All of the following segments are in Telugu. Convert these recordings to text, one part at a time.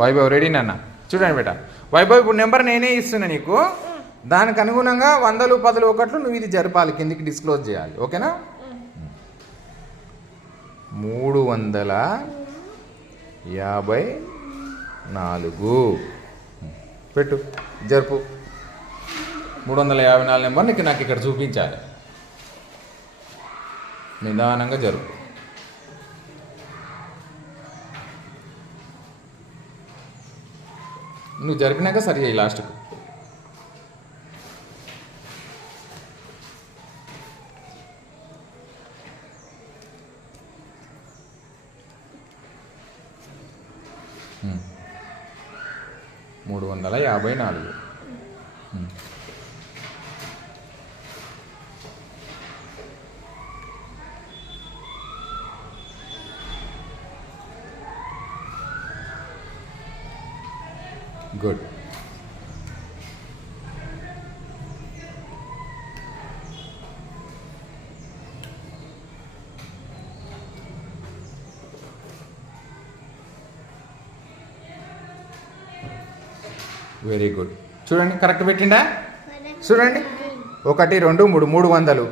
వైభవ్ రెడీ నాన్న చూడండి బేట. వైభవ్ ఇప్పుడు నెంబర్ నేనే ఇస్తున్నా నీకు. దానికి అనుగుణంగా 100, 10, 1 నువ్వు ఇది జరపాలి, కిందికి డిస్క్లోజ్ చేయాలి. ఓకేనా? 354 పెట్టు, జరుపు. 354 నెంబర్ నీకు నాకు ఇక్కడ చూపించాలి. నిదానంగా జరుపు. నువ్వు జరిపినాక సరి చేయి లాస్ట్కు. $354. గుడ్. Very good. చూడండి కరెక్ట్ పెట్టిండా? చూడండి 1 2 3 300.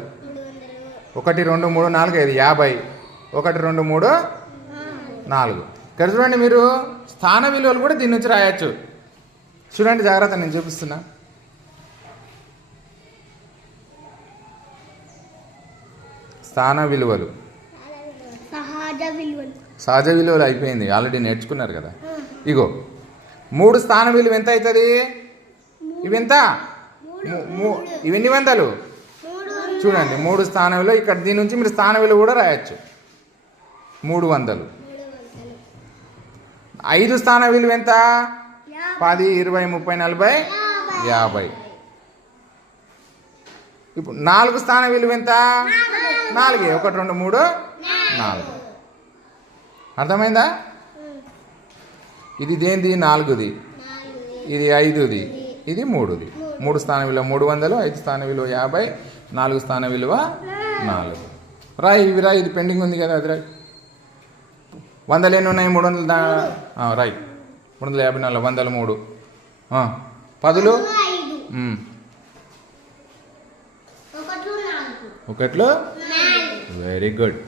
1 2 3 4 5 50. 1 2 3 4. ఇక్కడ చూడండి మీరు స్థాన విలువలు కూడా దీని నుంచి రాయొచ్చు. చూడండి జాగ్రత్త, నేను చూపిస్తున్నా. స్థాన విలువలు, సహజ విలువలు అయిపోయింది, ఆల్రెడీ నేర్చుకున్నారు కదా. ఇగో 3 స్థాన విలువ ఎంత అవుతుంది? ఇవి ఎంత? ఇవి ఎన్ని వందలు? చూడండి 3 స్థాన విలువ. ఇక్కడ దీని నుంచి మీరు స్థాన విలువ కూడా రాయొచ్చు. 300. 5 స్థాన విలువ ఎంత? 10, 20, 30, 40, 50. ఇప్పుడు 4 స్థాన విలువ ఎంత? 4. 1 2 3 4. అర్థమైందా? ఇది దేనిది? 4ది. ఇది 5ది. ఇది 3ది. 3 స్థాన విలువ 300, 5 స్థాన విలువ 50, 4 స్థాన విలువ 4. రాయి, ఇవి రాయి. ఇది పెండింగ్ ఉంది కదా, అది రాయి. 100 ఎన్ని ఉన్నాయి? 300 రాయి. 354, 103, 10లు 1. Very good.